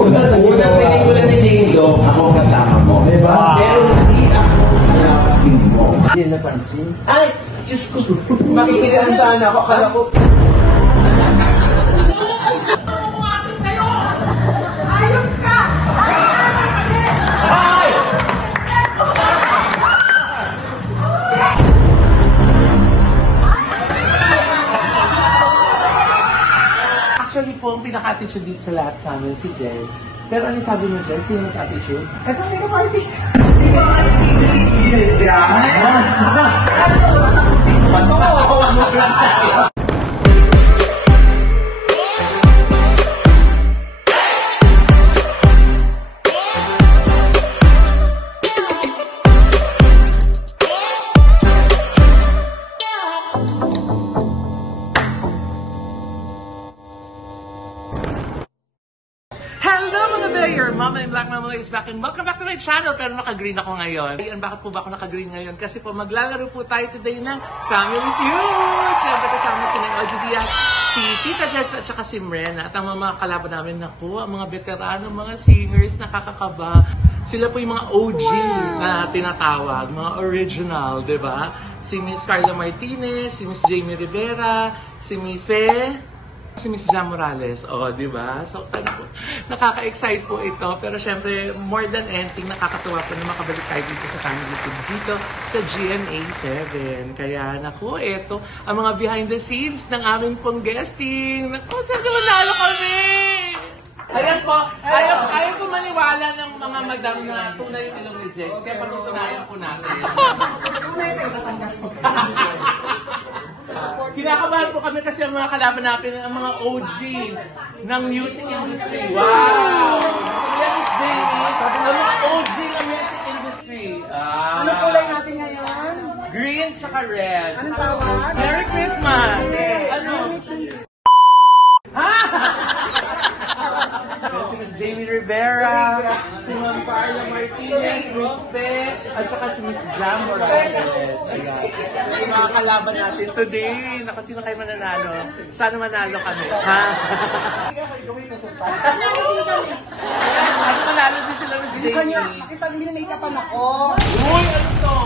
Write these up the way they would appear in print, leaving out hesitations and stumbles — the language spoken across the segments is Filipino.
Unang pelikula ni Dingdong, ako kasama mo. Diba? Pero hindi ako kalapin mo. Hindi napansin. Ay! Diyos ko! Makikilaan sana ako. Akala ko... Actually po, ang pinaka-attitude dito sa lahat sa amin, si Jens. Pero ano sabi mo, Jens? Sino mas attitude? Ito, makeup artist! Hello mga day! Your Mama in Black Mama is back and welcome back to my channel. Pero naka-green ako ngayon. Ayan, bakit po ba ako naka-green ngayon? Kasi po maglalaro po tayo today ng Family Feud! Siyempre kasama si Neng Ojudia, si Tita Jets at saka si Mrena. At ang mga kalaban namin, naku, ang mga veterano, mga singers, nakakakaba. Sila po yung mga OG na tinatawag, mga original, di ba? Si Miss Carla Martinez, si Miss Jamie Rivera, si Miss Fe, si Miss Jam Morales, di ba? So, nakaka-excite po ito. Pero syempre, more than anything, nakakatuwa po na makabalik tayo dito sa Family Feud dito sa GMA 7. Kaya, naku, ito, ang mga behind the scenes ng aming pong guesting. Naku, saan ka manalo kami? Ayan po, ayaw po maniwala ng mga madam na tunay yung ilong ni Jex. Kaya patutunayan po natin. Kinakabahan po kami kasi ang mga kalaban natin, ang mga OG ng music industry. Wow! Yan is Baby, ang mga OG ng music industry. Ano kulay natin ngayon? Green tsaka red. Anong tawag? Merry Christmas! Ano? Ha? Si Miss Jamie Rivera, si Ma'am Carla Martinez, Miss Pe, at saka si Miss Jam Morales. Ayan. Yung mga kalaban natin today. Naku, sino kayo mananalo? Sana manalo kami. Ha? Ano manalo din sila Miss Jamie? Kita minimake-upan ako. Uy, ano to?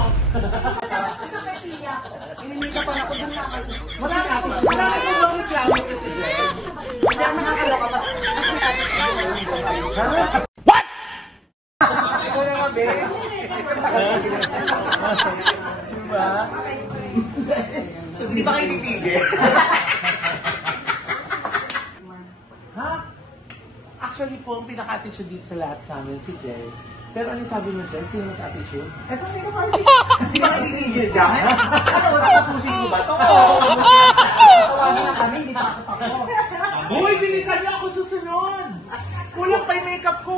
Minimake-upan ako dun na ako. Wala na po bang reklamo sa si Jen? Hindi ako nakakaloka. What? Ikaw na nga, be. Diba? Hindi ba kayo titigil? Ha? Actually po, ang pinaka-attitude dito sa lahat sa amin, si Jens. Pero ano sabi mo, Jens? Sino mas attitude? Ito, makeup artist! Hindi ba kayo titigil dyan? Ano, tatapusin ko ba ito? Tawagin na kami, hindi pa ako. Uy, bilisan niyo ako susunod! Kulang pa yung makeup ko!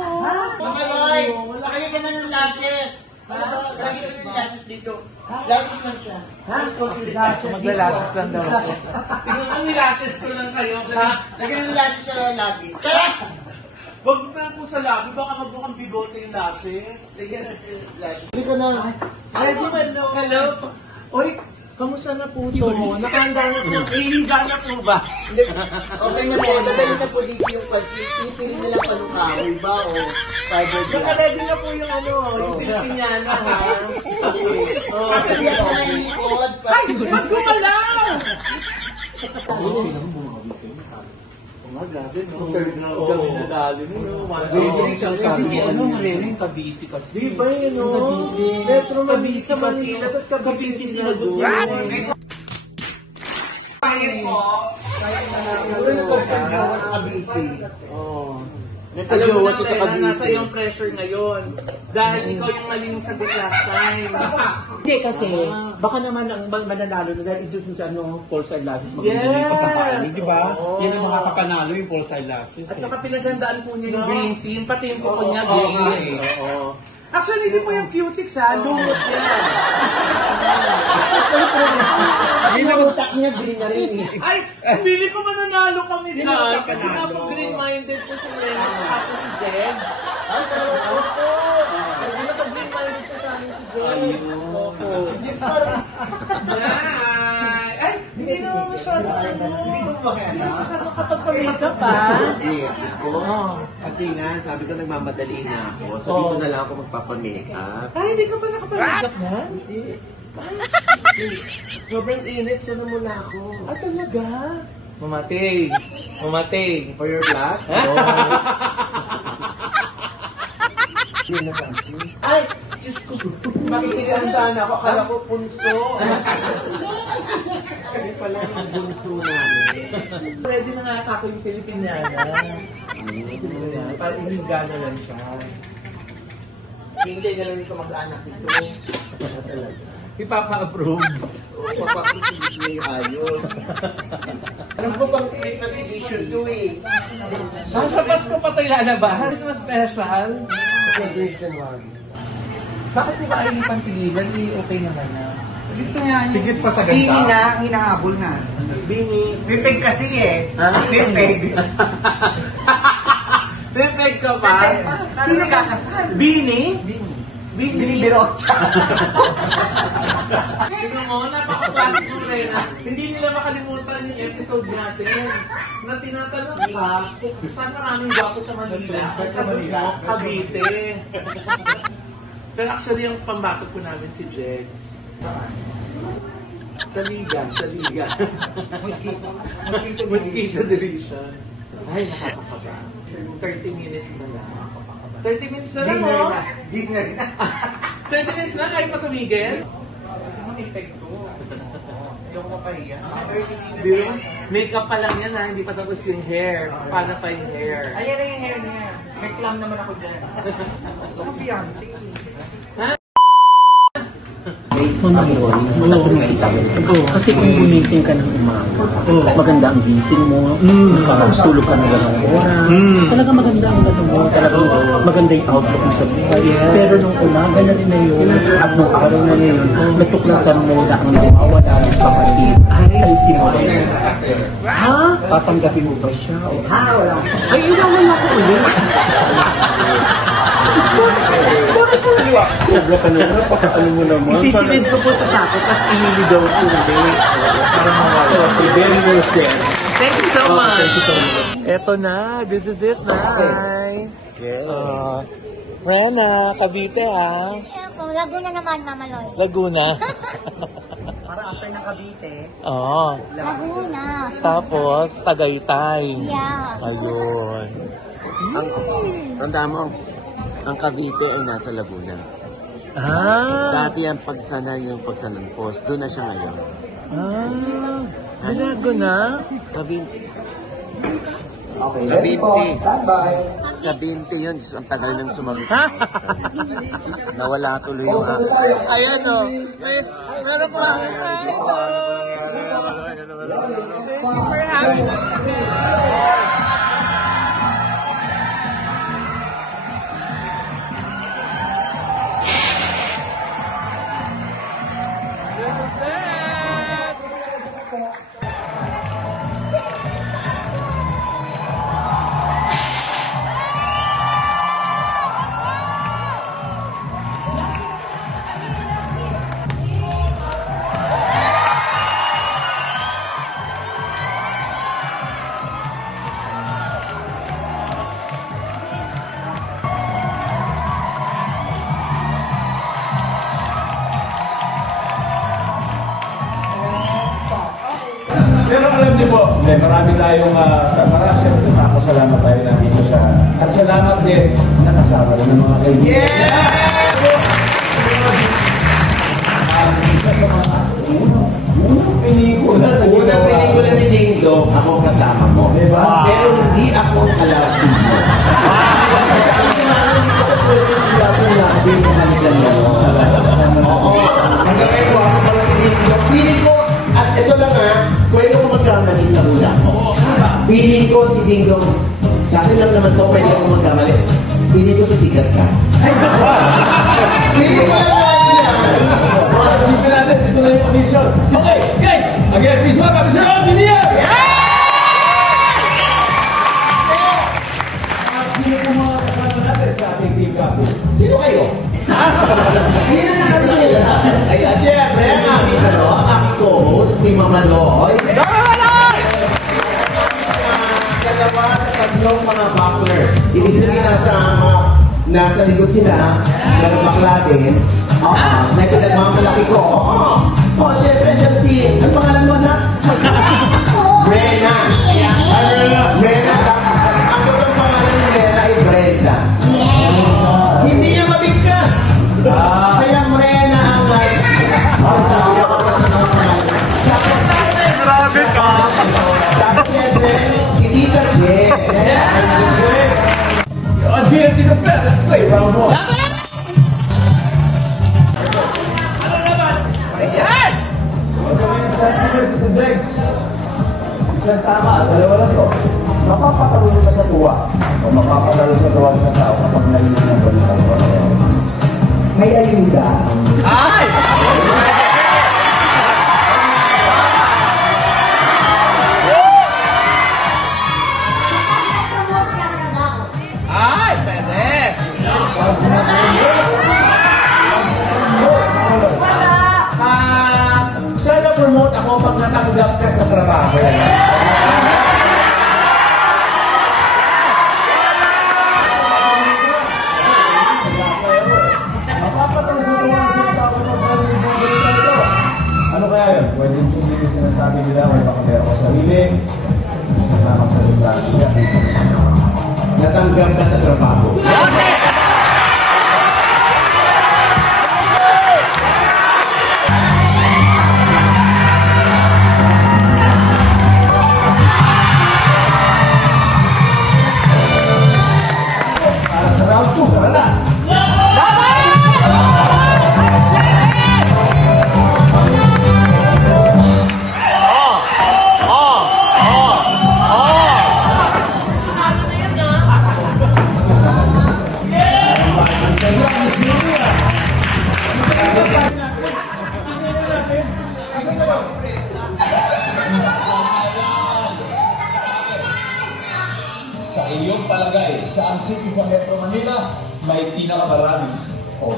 Mga Loy, laki ka na ng lashes. Lashes dito. Lashes lang siya. Ha? Magla-lashes lang daw ako. Tingnan mo, nilashes ko lang kayo. Lagyan ng lashes sa labi. Huwag na po sa labi, baka magbukang bigote yung lashes. Lagyan ng lashes. Hindi ko na. Hello. Uy, kamusta na po ito? Nakahanda na po. Ihiga na po ba? Okay na po, dadalhin na po dito yung pansit. Pipili nilang panukawi ba o fiberglass. Nakaready na po yung yung Pilipiniana, ha? Sabihan na yung likod. Ay, ba't gumalaw? Grabe, no? Third round kami nadali mo. Kasi si Marena yung Cavite kasi. Di ba yun, no? Metro Cavite sa Manila, tapos Cavite sinagot. Kaya po, siguro yung pagkagawa sa Cavite. Nagkagawa siya sa Cavite. Nasa yung pressure ngayon. Dahil ikaw yung maling sagot last time. Hindi kasi, baka naman ang mananalo na dahil ito sa false eyelashes. Yes! Di ba? Yan ang makakapanalo yung false eyelashes. At saka pinaghandaan po niya yung green team, pati yung kuko niya green. Actually, hindi po yung cutics ha, lumot yan. Yung utak niya, green na rin eh. Ay, pili ko mananalo kami dyan. Kasi nga po green-minded po si Mrena at po si Jegs. Ay, talaga po. Hindi na po green-minded po sa amin si Jegs. Opo. Ay, hindi naman masyado. Hindi ko masyado kapag pa-makeup ha. Hindi, gusto ko. kasi nga, sabi ko nagmamadali na ako. So dito na lang ako magpapamakeup. Ay, hindi ka pa nakapag-makeup na? Sobrang init, so muna ako. Ah, talaga? Mamating. Mamating. For your black? Yun na kasi. Ay, Diyos ko. Makikigaan sana ako, akala ko punso. Hindi pala yung bunso namin. Pwede na nga ako yung Filipiniana. Para ihiga na lang siya. Hindi na lang yung kamag-anak nito. Ipapa-approve. Papakikis na yung ayos. Alam ko pang Christmas edition to eh. Sa Pasko pa tayo lalabas? Christmas special? Bakit mo ba ayaw yung pantiligan? Okay naman na. Gusto niya niya. Higit pa sa ganda. Bini na, ang hinahabol na. Bini. Pipig kasi eh. Pipig. Pipig ka ba? Sino kakasal? Bini? Bini Birocha. Tignan mo, napaka-classic mo rin. Hindi nila makalimutan yung episode natin na tinatanong ka kung saan maraming gwapo sa Manila. Sabi mo, Cavite. Pero actually, yung pambatot ko namin si Jex. Sa Liga. Mosquito Division. Ay, nakakakaba. 30 minutes na lang. 30 minutes na lang, oh. Dinner na. 30 minutes na, kahit pa tumigil. Kasi mo epekto. Ayoko mapahiya. Biro, makeup pa lang yan ha, hindi pa tapos yung hair. Paano pa yung hair? Ayan na yung hair niya. May clam naman ako dyan. Gusto ko Beyonce. Ito na yun, matutulog kita. Kasi kung gumising ka ng umaga, maganda ang gising mo, nakatulog ka ng ganang oras, talaga maganda ang ganun mo, talaga maganda yung outlook mo sa buhay. Pero nung umaga na rin na yun, at nung araw na rin yun, natuklasan mo na ang nawawala ng kapatid ay si Morris. Ha? Patanggapin mo ba siya? Wala. Ay, iwawala ko ulit. Bakit ka naliwa? Sobra ka naman, ano mo naman. Isisilid ko po sa sako, tapos iniligaw ko ulit. Para mawala. Okay, very well said. Thank you so much! Thank you so much. Eto na, this is it, Nay. Yeah. Rana, Cavite ha. Laguna naman, Mama Loy. Laguna. Para after ng Cavite. Oo. Laguna. Tapos, Tagaytay. Yeah. Ayun. Tanda mo, ang Cavite ay nasa Laguna. Ah! Dati ang yung pagsanan post, doon na siya ngayon. Laguna? Cavite. Okay, Cavite. Standby. Cavite yun, Diyos, ang tagal nang sumagot. Nawala tuloy yung akin. Ayan o. Meron pa. Thank you for having us. Pero alam niyo po, marami tayong siyempre nakasalamat tayo nandito sa at salamat din nakasama ng mga kaibigan. Isa sa mga unang pelikula Unang pelikula ni Ding Dong, ako kasama mo. Diba? Pero hindi ako kalapit mo. Kasi sabi ko nga, hindi ko sa pwede hindi ako labi mo kanilang mo. Oo. Hanggang ngayon, ako pala si Ding Dong. Feeling ko, at ito lang kwento ko magkamali sa hula. Feeling ko si Ding Dong, sa akin lang naman to, pwede ako magkamali. Feeling ko sa sikat ka. Feeling ko lang naman. Sige natin, ito na yung audition. Okay, guys! Again, please welcome Mr. Alvin Diaz! At sino po mga kasama natin sa ating team captain? Sino kayo? Ayan, syempre, ang aking co-host, si Mama Loy. Dalawa sa tatlo yung mga bucklers. Ibig sabihin nasa likod sila, bakla din. Na pinagmamalaki ko. Siyempre, dyan ang pangalan mo na? Brena. Brena. Ang totoong pangalan ni Brena ay Brenda. Hindi niya mabigkas. Kaya Brena ang sasabi ako ng pangalan. Grabe ka! Tapos siyempre, si Tita Jen. Jen, Tita Fer, let's play round one. Ayan! Tita Jegs. Isang tama, dalawa na to. Mapapatalo ka sa tuwa o mapapatalo sa tuwa sa tao kapag nalilig ng balita ko. May ayuda. Ay! Ay, pwede! Siya na-promote ako pag natanggap ka sa trabaho. Mapapatalo sa tuwa sa tao kapag nalilig ng balita ito. Ano kaya yun? Pwede yung sundin yung sinasabi nila, may baka meron ko sarili. Sa tamang salita, kaya isa. Natanggap ka sa trabaho. Para sa round 2, tara na! Sa iyong palagay, saan city sa Metro Manila may pinakamaraming phone?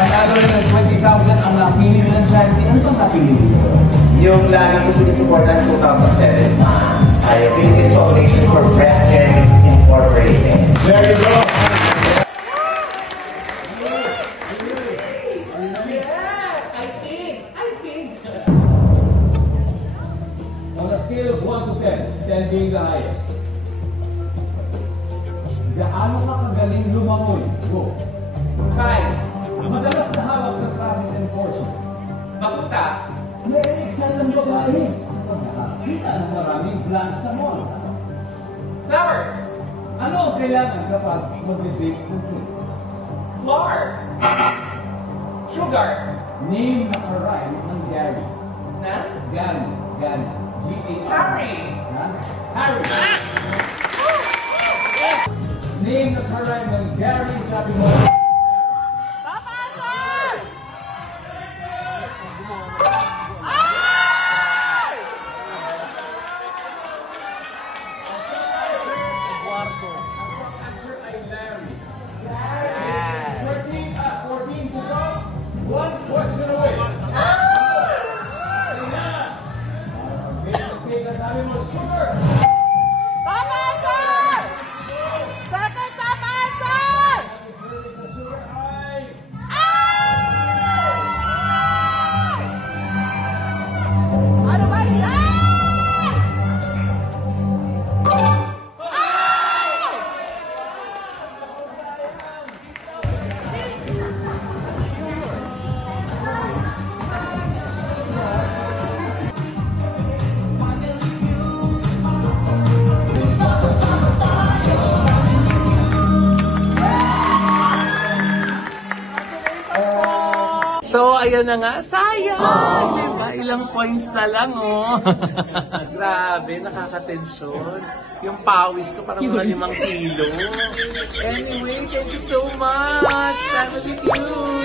Panalo rin ng 20,000 ang napili ng charity. Ano bang napili nito? Yung lagi ko sinisuportan 2007 ay Philippine Foundation for Breast Care Incorporated. Very good. On a scale of 1 to 10, 10 being the highest, gaano ka kagaling lumangoy? Go. Kyle, madalas na hawak ng traffic enforcement. Makuta, naiiksan ng babae. Nakakita ng maraming plants sa mall. Flowers! Ano ang kailangan kapag mag-date ng cake? Flour! Sugar! Name na karime ng Gary. Na? Gary. Gary. G-A-R. Harry! Harry. Name na karime ng Gary, sabi mo. Answer ay Larry. 14 to go. One question away. Sabi mo, sugar. Tama, sir! Second tama, sir! So, ayan na nga. Sayang! Diba? Ilang points na lang, oh. Grabe, nakakatensyon. Yung pawis ko parang mga 5 kilo. Anyway, thank you so much, Family Feud!